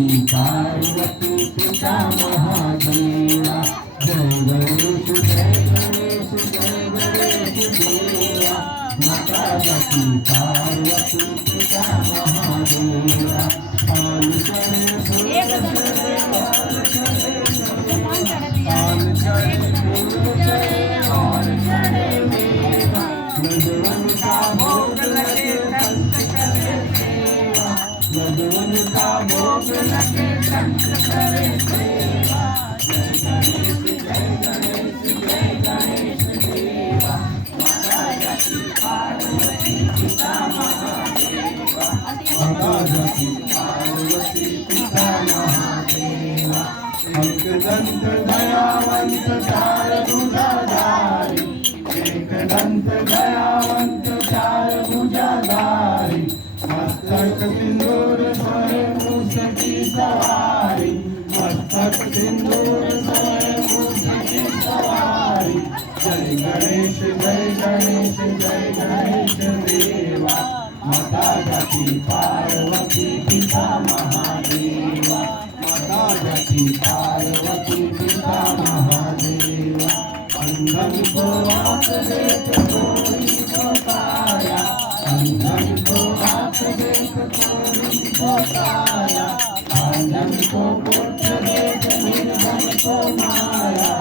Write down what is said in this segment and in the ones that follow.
पार्वती पिता महादेवा जय गणेश जय गणेश जय गणेश देवा माता जती पार्वती पिता महादेवा पाल करे नजवन का भोग लगे संत करे सेवा नजवन का भोग लगे संत करे सेवा जय गणेश जय गणेश देवा माता जती पार्वती पिता महादेवा माता जती पार्वती पिता महादेवा एक दंत दयावंत चार भुजाधारी एक दंत दयावंत चार भुजाधारी मस्तक सिंदूर सोहे मूषकी सवारी मस्तक सिंदूर सोहे मूषकी सवारी जय गणेश जय गणेश जय गणेश देवा माता जती पार्वती पिता महादेवा माता जती पार्वती पिता महादेवा अंधन को आंख देख कोई पुकारा अंधन को आंख देख कोई पुकारा अंधन को पुत्र देख निर्धन को माया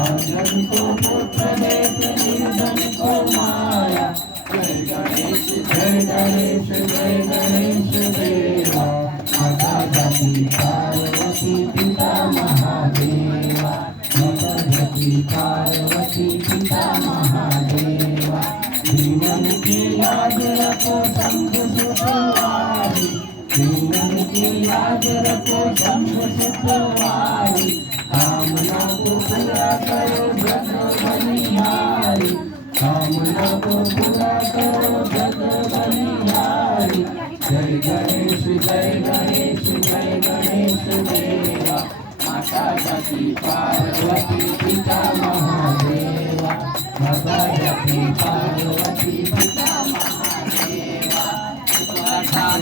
अंधन को पुत्र देख निर्धन को माया जय गणेश जय गणेश जय गणेश देवा माता जती पार्वती पिता महादेवा माता जती पार्वती पिता महादेवा जीवन की लाज रखो संग सुखवारी जीवन की लाज रखो संग सुखवारी कामना को पूरा करो जग बलिहारी कामना को पूरा करो जग बलिहारी जय गणेश जय गणेश जय गणेश देवा माता जती पार्वती पिता महादेवा माता जती पार्वती पिता महादेवा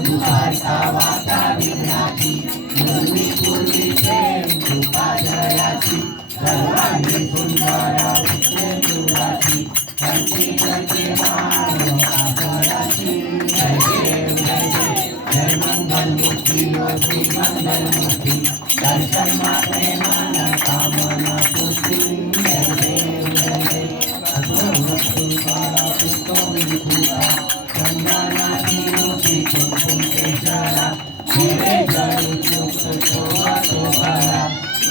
दुर्गा वाता विघ्नाची पूर्वी पूर्वी प्रेम कृपा जयाची सर्वांगी सुंदरा विष्णुराची करते करते मानवाची जय देव जय देव जय मंगल मूर्ति ओ श्री मंगल मूर्ति दर्शन मात्रे मन कामना पूर्ति जय देव जय देव अद्भुत द्वारा पुष्पो विभूता चंदनादि मूर्ति कुमकुम केशरा शिवे जय चुक्त शोभा शोभरा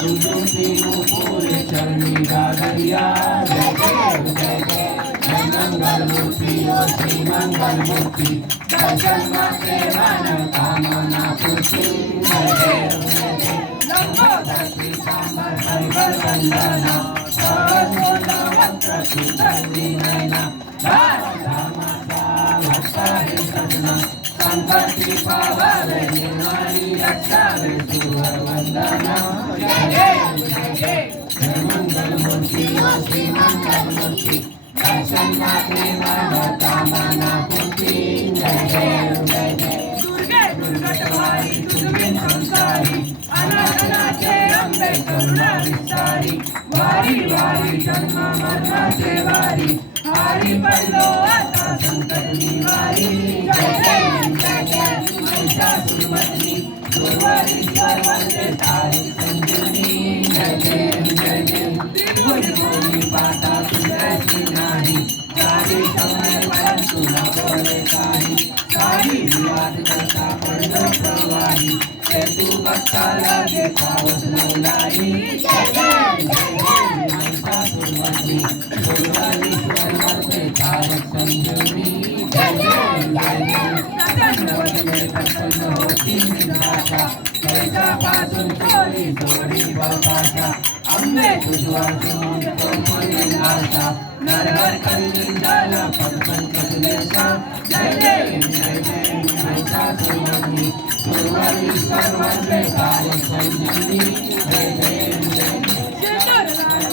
उजुति मुपुरे चरणी गागरिया जय देव जय देव जय मंगल मूर्ति ओ श्री मंगल मूर्ति दर्शन मात्रे मन कामना पूर्ति जय देव जय देव लंबोदरी सांबर हरिवर वंदना सहस्रोदा वक्र सुदर्शी नयना शारदा माता भक्ता हे सजना संकटी पावरे निर्वाणी रक्षावे सुवर वंदना जय देव जय देव जय मंगल मूर्ति ओ श्री मंगल मूर्ति दर्शन मात्रे मन कामना पूर्ति जय देव जय देव दुर्गे दुर्गटवारी दुर्गे संसारी अनाथनाथे अम्बे जय करुणा विस्तारी वारी वारी जन्म मरणाचे वारी हरी पडलो आता संकट निवारी जय जय जय जय महिषासुरमर्दिनी सुरवरीश्वर वंदे तारी संजीवनी जय जय जय जय त्रिभुवन भूमि पाता तुझ्याची नाही सारी समय परंतु न बोले काही सारी विवाद करता पडलो प्रवाही ते तू बघता लागे पाऊस नवलाई जय जय जय जय महिषासुरमर्दिनी सुरवरीश्वर वंदे तारी संजीवनी जय जय जय जय प्रसन्न प्रसन्न होती निराशा कैसापासून थोडी थोडी बळपाशा अंबे तुझ्यातून कोण आशा नरहर कलिंगाला पटकन लेसा जय जय जय जय महिषासुरमर्दिनी सुरवरीश्वर वंदे तारी संजीवनी जय जय जय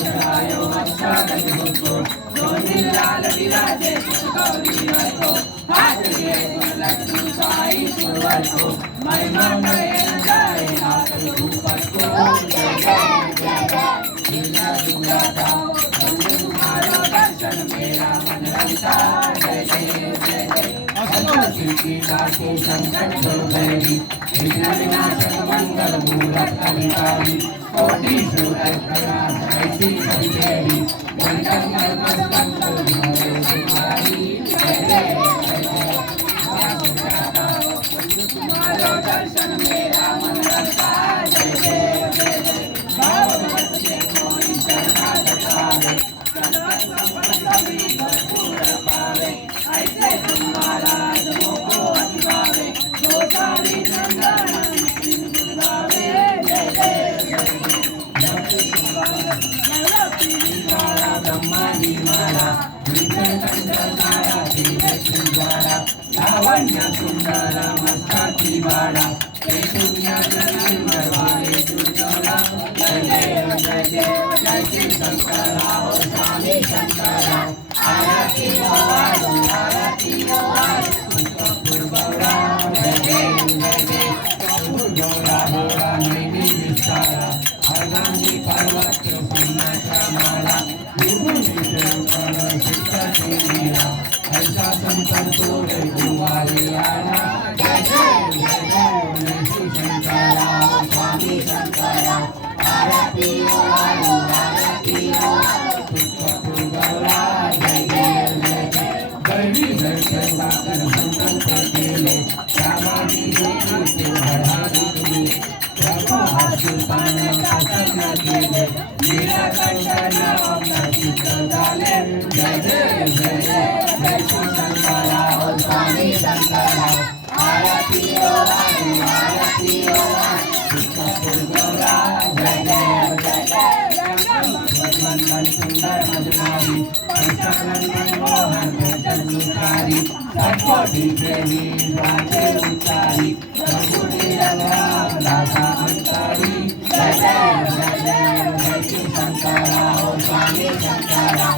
जय वत्सागत होतो दोन्ही लाल विराजे गौरी रखो हाथ दिए लक्ष्मी साई सुरवर को महिमा नयन जाए हाथ ऊपर को जय जय जय जय लीला दुलाता बंदे तुम्हारा दर्शन मेरा मन रंगा जय जय जय जय की राशि संकट दो भैरी विघ्न विनाशक मंगल मूलक अधिकारी कोटि सूरज प्रकाश ऐसी संदेवी मंगल मस्तक तुम्हारी जय जय तुम्हारो दर्शन मेरा मन रंगा जय जय जय जय भाववत से कोई शरणागत आवे सभी भरपूर पावे ऐसे तुम महाराज मोको अतिभावे जो सारी नंदन गुण गावे जय जय जय ब्रह्मानी माला कंठसारा श्रीलक्ष्मीवाला लावण्य सुंदर मस्ताची वाडा ते पुण्याचं निर्मळ वाले दुर्जला जय देव जय देव जय श्री शंकरा हो स्वामी शंकरा आरती वाळू आरती वाळू गौरा जय देव जय देव गौरा गौरा नैनी विस्तारा अर्धांगी पर्वत पुण्याच्या माला विभूती शंकर शिष्टाची लीला ऐसा संतो रे गुवाली आला जय जय जय जय श्री शंकरा स्वामी शंकरा आरती वाळू आरती वाळू गौरा जय देव जय जय दैवी दर्शन कर संकल्प केले त्यामागी ज्योती घडावी तुम्ही प्रभू हातुपान प्रसन्न केले नीलकंठ नाम चित्त झाले जय जय जय जय जय श्री शंकरा हो स्वामी शंकरा आरती वाळू आरती वाळू गौरा जय देव जय जय सुंदर मजनारी पंचानन मोहन चंद्रकारी सत्कोटि देवी द्वारे उतारी प्रभुति राम दासा अंतरी जय जय जय जय जय श्री शंकरा हो स्वामी शंकरा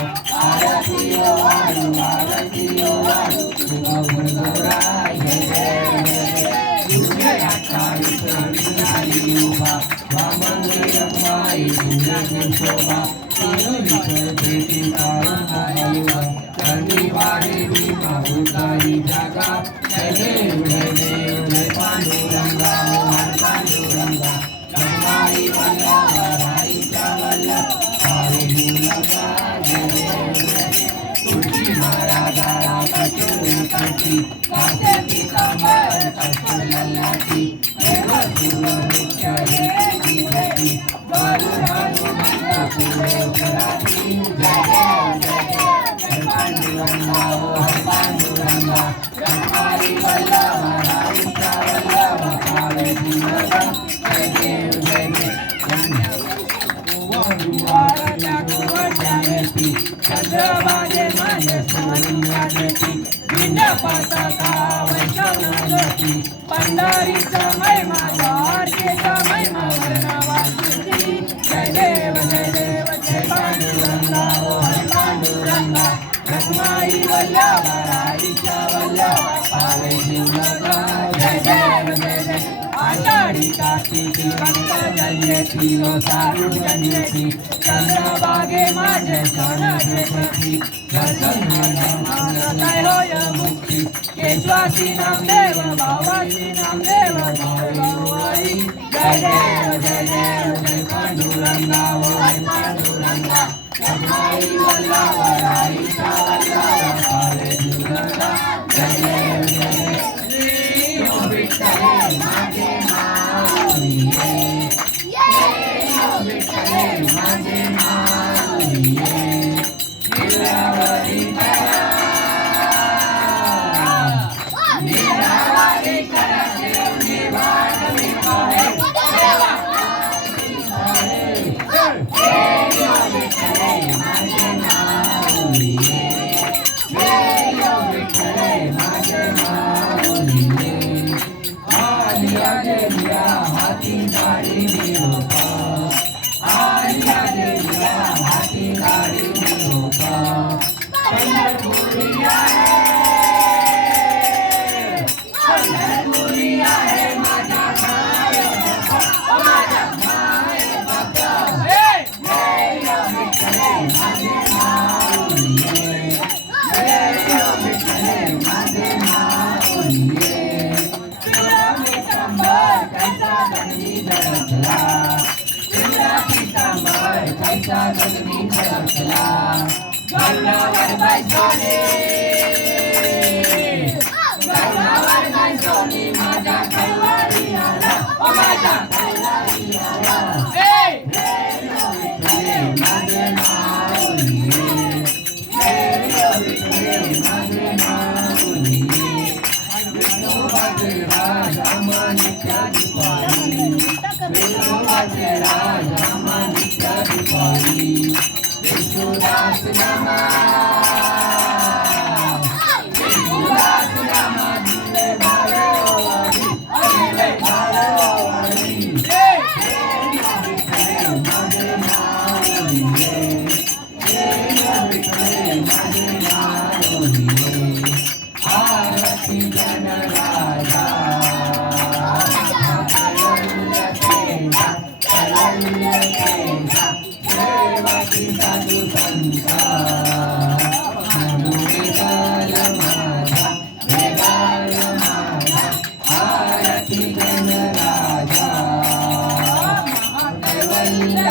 आरती वाळू आरती वाळू गौरा जय जय जय उभा वामंदिर माई शोभा भेटी कर्णीवाडी भीमा भूताई जागा जय देव जय देव जय पांडुरंगा मोहन पांडुरंगा गंगाई वल्लभ राईचा वल्लभ पावे भूलगा जय देव तुझी महाराजा कचोरी कासे पितांबर कस्तूर ललाटी देव मुख्य हेती भेटी बालू भालू मंत पुरे कराती जय जय जय जय पांडुरंगा हर पांडुरंगा गंगाई वल्लभ राईचा वल्लभ पावे भूलगा जय देव जय जय चंद्रबाजे माझे सोनिया देती विंड पाताता वैष्णवती पंढरीचा महिमा द्वारकेचा महिमा वर्णवासी जय देव जय पांडुरंगा हर पांडुरंगा रखमाई वल्लभ राईच्या वल्लभ पावे भूलगा जय देव जय जय आषाढी कार्तिकी भक्त जल्ये किलो सारू जन्यसी चंद्रभागे माझे शरण सखी दर्शन मानताय होय मुक्ती केशवासी नामदेव भावासी नामदेव भावाई जय देव जय पांडुरंगा जय पांडुरंगा जय वल्लभराई वल्लभ काले दुर्गा जय देव जय विठ्ठल माझे माऊली विठ्ठल माझे माऊली गिरवारी करा गिरवारी करा देवनी वाटवी पाहे देवा विठ्ठल माझे माऊली विठ्ठल माझे माऊली आलिया देविया हाती गाडी निरोपा आलिया देविया हाती गाडी निरोपा पंढरपुरी आहे माझा माय बापा विठ्ठल माझे माऊली विठ्ठल माझे माऊली कैसा गगनी झळकला गंगावर बैसोनी माझ्या कैवारी आला ओ माझ्या कैवारी आला माझे माऊली माझे माऊली विठोबाचे राजा माणिक्या दिवाळी विठोबाचे राजा माणिक्या दिवाळी विष्णुदास रामा विष्णुदास रामा दिले बाळवाडी दिले बाळवाडी विठ्ठल माझे माऊली विठ्ठल माझे माऊली आरती जनराजा देवाची साधू संता वेगाल माझा आरती जनराजा कैवल्य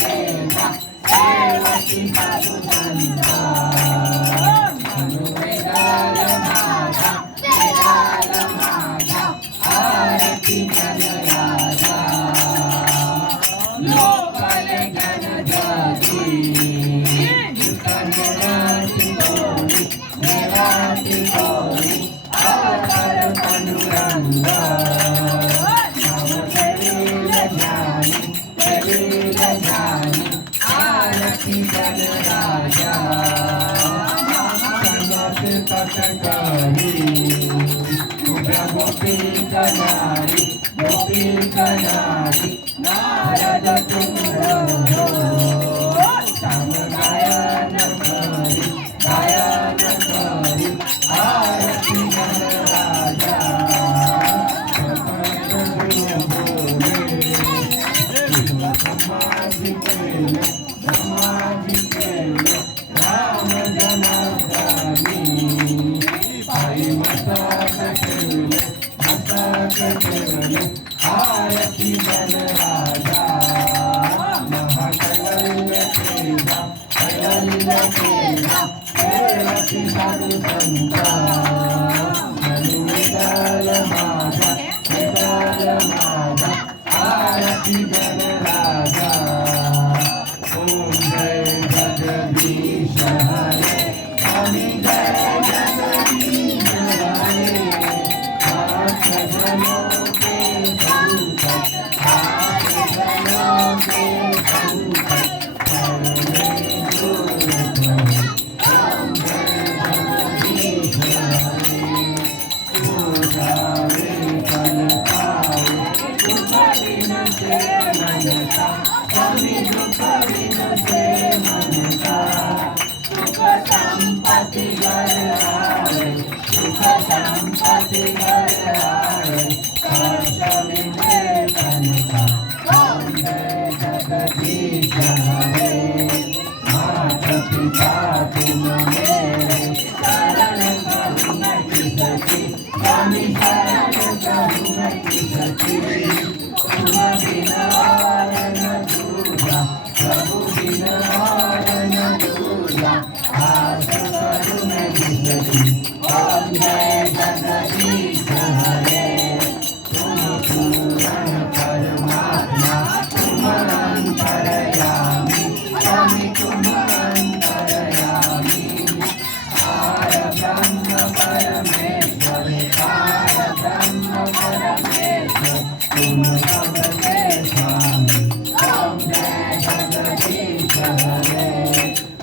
केला देवाची साधू संता वेगाल माझा आरती जनराजा लोकाले ज्ञान जाती कन्याची गोरी देवाची गोरी अवतार पांडुरंग ज्ञानी आरती जनराजा तटकरी उभ्या गोपी कनारी नारद तुंग सांग गायन करी आरती जनराजा समाधी केले राम जनार्दनी पायी मस्तक ठेवले आरती जनराजा महाकैवल्य केला देवाची साधू संता वेगाल माझा आरती जनराजा ओम जय जगदीश हरे स्वामी जय जगदीश हरे आठ जनों के संकट आठ जनों के संकट करने दूर करो ओम जय जगदीश हरे पूजावे फल पावे दुख विनसे मनसा स्वामी दुख विनसे मनसा सुख संपत्ति घर आवे सुख संपत्ति घर आवे कष्ट विनसे हरे माता पिता तुम मेरे शरण करूं मैं किसकी स्वामी शरण करूं मैं किसकी तुम बिना और न दूजा प्रभु बिना और न दूजा आस करूं मैं किसकी ओम जय जगदीश हरे तुम पूर्ण परमात्मा तुम अंतर्यामी स्वामी तुम अंतर्यामी पार ब्रह्म परमेश्वर पार ब्रह्म परमेश्वर तुम सबके स्वामी ओम जय जगदीश हरे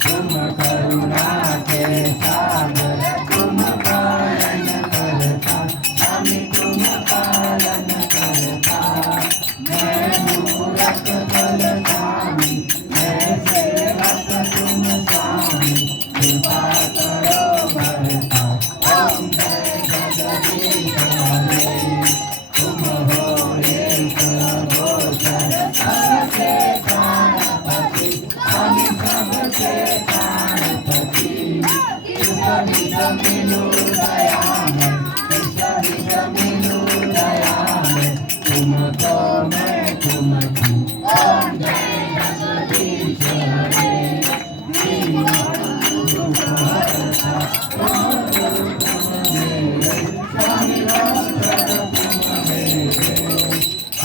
तुम करुणा के सागर तुम पालन करता स्वामी तुम पालन करता मैं मूरख बल स्वामी मैं सेवक तुम स्वामी कृपा करो भरता ओम जय जगदीश हरे तुम हो एक गोचर सबके प्राणपति स्वामी सबके प्राणपति ईश्वरी जमीनु दया में ईश्वरी जमीनु दया में तुम तो मैं तुम की ओम जय जगदीश हरे दीन दुख हरता तुम मेरे स्वामी वस्त्र तुम मेरे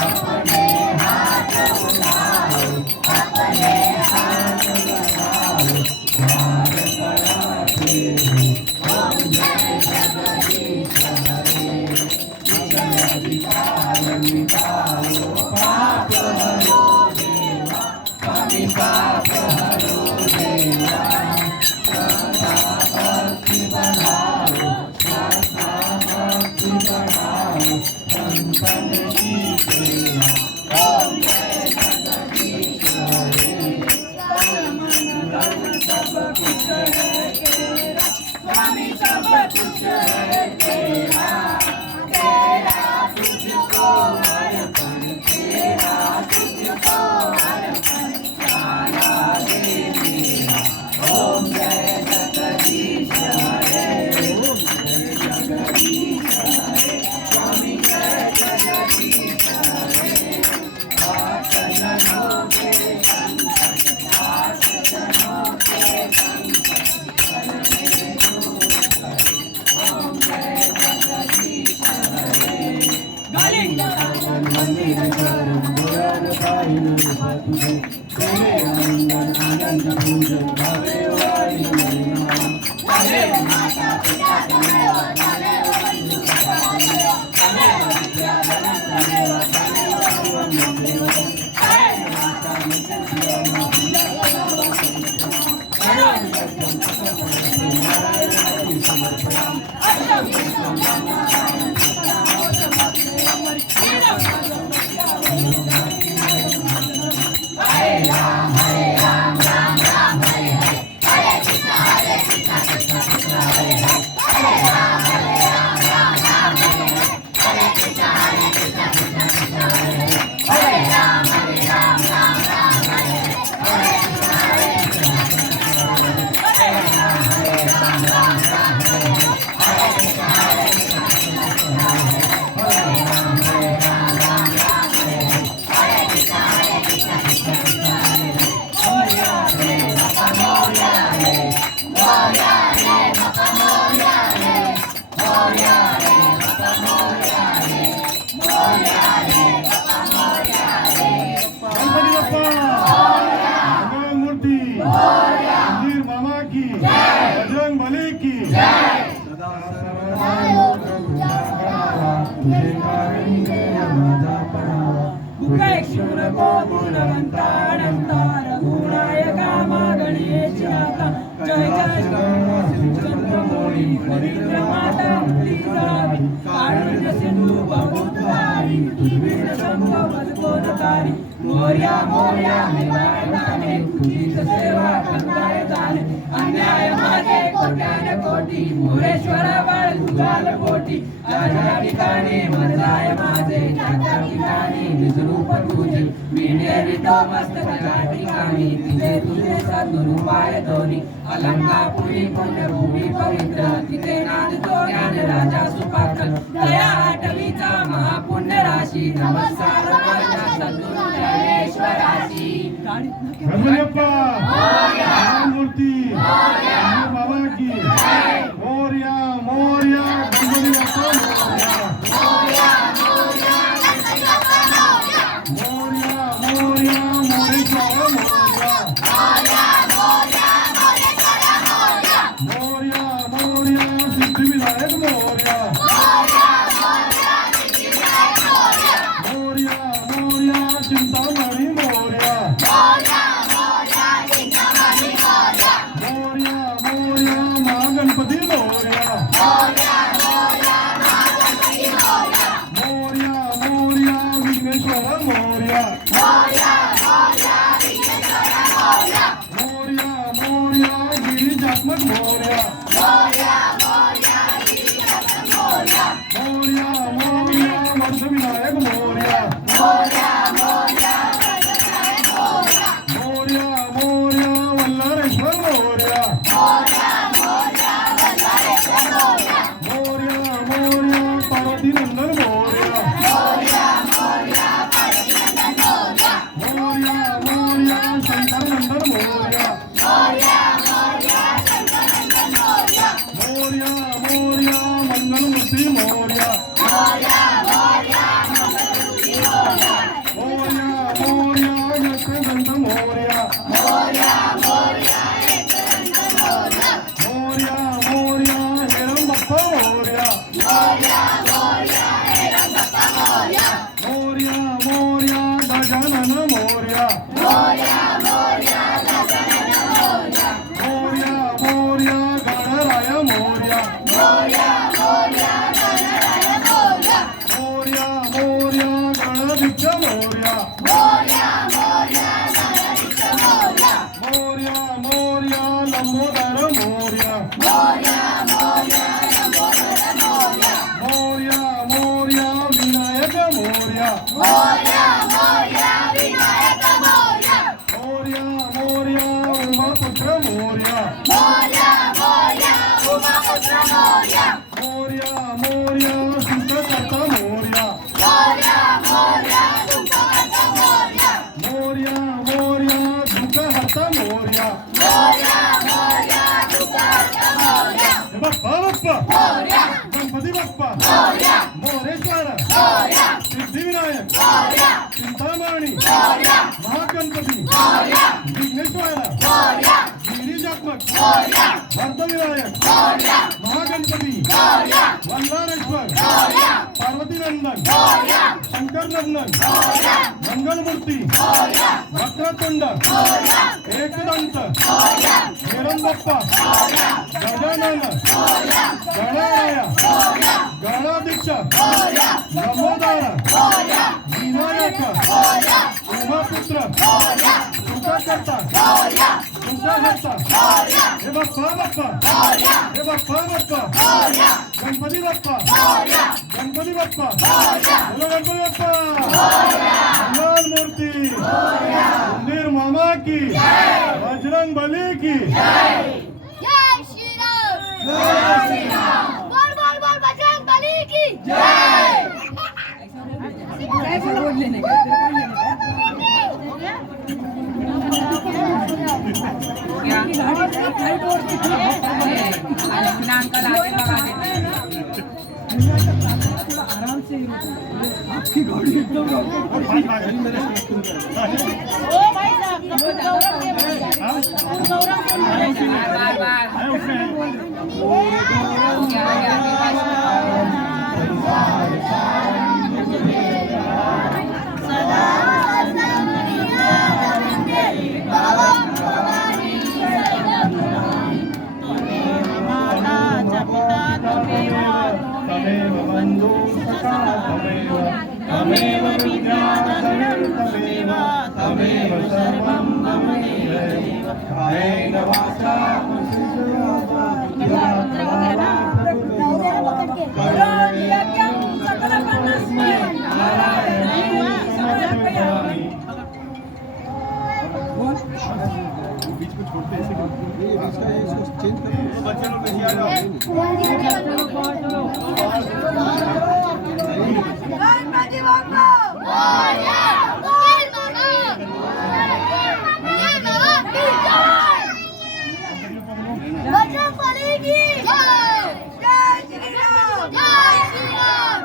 अपने हाथ उठाओ अपने हाथ लगाओ प्यार कराते हो ओम जय जगदीश हरे विषय विकार मिटाओ पाप हरो देवा स्वामी पाप हरो देवा श्रद्धा भक्ति बढ़ाओ श्रद्धा भक्ति बढ़ाओ संतन की सेवा ओम जय जगदीश हरे सब कुछ है तेरा स्वामी सब कुछ है तेरा तेरा तुझको अर्पण तेरा तुझको अर्पण सारा दे मेरा ओम जय जगदीश हरे ओम जय जगदीश हरे स्वामी जय जगदीश हरे आठ जनों के संकट आठ जनों के संकट मन में दूर कर ओम जय जगदीश हरे गालिंगन मंदिर करूं बुरान पाइन तुझे तेरे अंदर आनंद पूजन भावे वाली महिमा तमेव माता पिता तमेव तमेव बंधु सखा तमेव विद्याधरं तमेव तमेव सर्वं देव तमेव माता नित्य नारायण समर्पयामि अष्टम पुष्पं नारायण हरे राम राम राम हरे हरे हरे कृष्णा कृष्णा कृष्णा हरे हरे हरे राम राम हरे हरे हरे कृष्णा कृष्णा कृष्णा हरे हरे हरे राम हरे कृष्णा कृष्णा कृष्णा हरे राम हरे राम हरे हरे हरे कृष्णा कृष्णा कृष्णा हरे हरे हरे राम हरे राम हरे हरे हरे कृष्णा कृष्णा कृष्णा हरे हरे मोरया रे बाबा मोरया रे मोरया रे बाबा मोरया रे मोरया रे बाबा मोरया रे मोरया रे बाबा मोरया रे गणपति बप्पा मूर्ति मंदिर मामा की बजरंग बली की क्षुर को गुणवंतानंतार गुणायका गणेश आता जय जय चंद्रमौळी पवित्र माता मुलीजावी कारुण्य सिंधू बहुतारी तुझीच संभव कोणतारी मोर्या मोर्या मी वाळताने तुझीच सेवा करताय जाणे अन्याय माझे कोट्याने कोटी मोरेश्वर बाळ तुझाल पोटी ज्या ठिकाणी मरलाय माझे त्या ठिकाणी निजरूप तुझे विंडेरितो मस्तक त्या ठिकाणी तिथे तुझे सद्गुरुपाय दोन्ही अलंकापुरी पुण्यभूमी पवित्र तिथे नांदतो ज्ञान राजा सुपात्र दया आठवीचा महापुण्य राशी नमस्कार माझ्या सद्गुरु ज्ञानेश्वराची गणपती बाप्पा मूर्ती बाबा की मोरया मोरया गणपती बाप्पा मोरया मोरया मोरया मोरेश्वर मोरया मोरया मोरया सिद्धिविनायक मोरया मोरया मोरया चिंतामणी मोरया मोरया मोरया महागणपती मोरया मोरया मोरया विघ्नेश्वर मोरया मोरया मोरया गिरिजात्मक मोरया मोरया मोरया वर्षविनायक मोरया मोरया मोरया वल्लारेश्वर मोरया मोरया मोरया पार्वती नंदन मोरया मोरया मोरया शंकर नंदन मोरया मोरया मोरया मंगलमूर्ती मोरया मोरया मोरया यक्षगंध मोरया मोरया मोरया हेरम बाप्पा मोरया मोरया मोरया गजानन मोरया मोरया मोरया गणराय मोरया मोरया मोरया गणदीक्ष मोरया मोरया मोरया लंबोदर मोरया मोरया मोरया विनायक मोरया मोरया मोरया उमापुत्र मोरया मोरया मोरया सुखकर्ता मोरया मोरया मोरया दुःखहर्ता मोरया बाप्पा बाप्पा गणपती बाप्पा मोरेश्वर सिद्धिविनायक चिंतामणी महागणपती विघ्नेश्वर गिरिजात्मक वर्धविनायक महागणपती वल्लारेश्वर पार्वती नंदन शंकर नंदन मंगलमूर्ती वक्रतुंड एकदंत हेरम बाप्पा गजानन गणराय गणाधीश लंबोदर विनायक उमापुत्र सुखकर्ता सुखहर्ता हे बाप्पा बाप्पा हे बाप्पा बाप्पा गणपती बाप्पा गणपती बाप्पा बोलो गणपती बाप्पा मंगल मूर्ती मंदिर मामा की बजरंग बली की जय श्री राम बोल बोल बोल बजरंग बली की ऐसा बोल लेने का तेरे बोल लेने का क्या लाइट और कितनी अंकल आगे लगा देते आराम से आपकी गाड़ी एकदम ओ भाई साहब गौरव के गौरव के बार बार सदा तमेव बन्धु सखा तमेव विद्याधरणं तमेव सर्वं मम देव कायेन वाचा मनसेन्द्रियर्वा यज्ञं सकलपन्नस्मै नारायणाय समर्पयामि। बच्चे लोग पीछे आ जाओ। गणपति बप्पा मोरया बोल मामा ये मामा की जय बजरंगबली की जय जय श्री राम जय श्री राम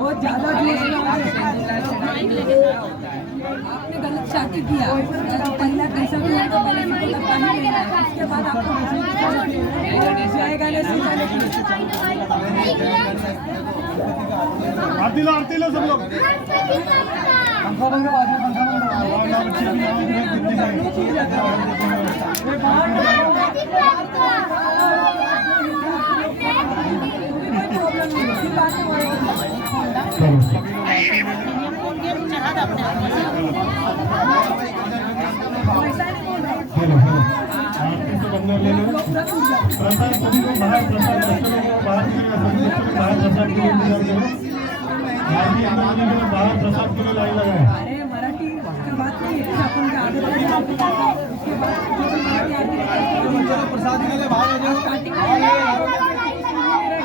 बहुत ज्यादा आपने गलत शादी किया पहला कैसा भी हो तो पहले मतलब पानी लेना है, उसके बाद आपको जाएगा आरती लो सब लोग। आरती से बंदा ले लो। प्रसाद सभी को बाहर, प्रसाद बच्चों को बाहर बाहर प्रसाद के लिए इंतजार करो। आरती अंदर आने के लिए बाहर प्रसाद के लिए लाइन लगाए। अरे मराठी की बात नहीं है अपन का आदत है उसके बाद जो भी प्रसाद के लिए बाहर आ जाओ।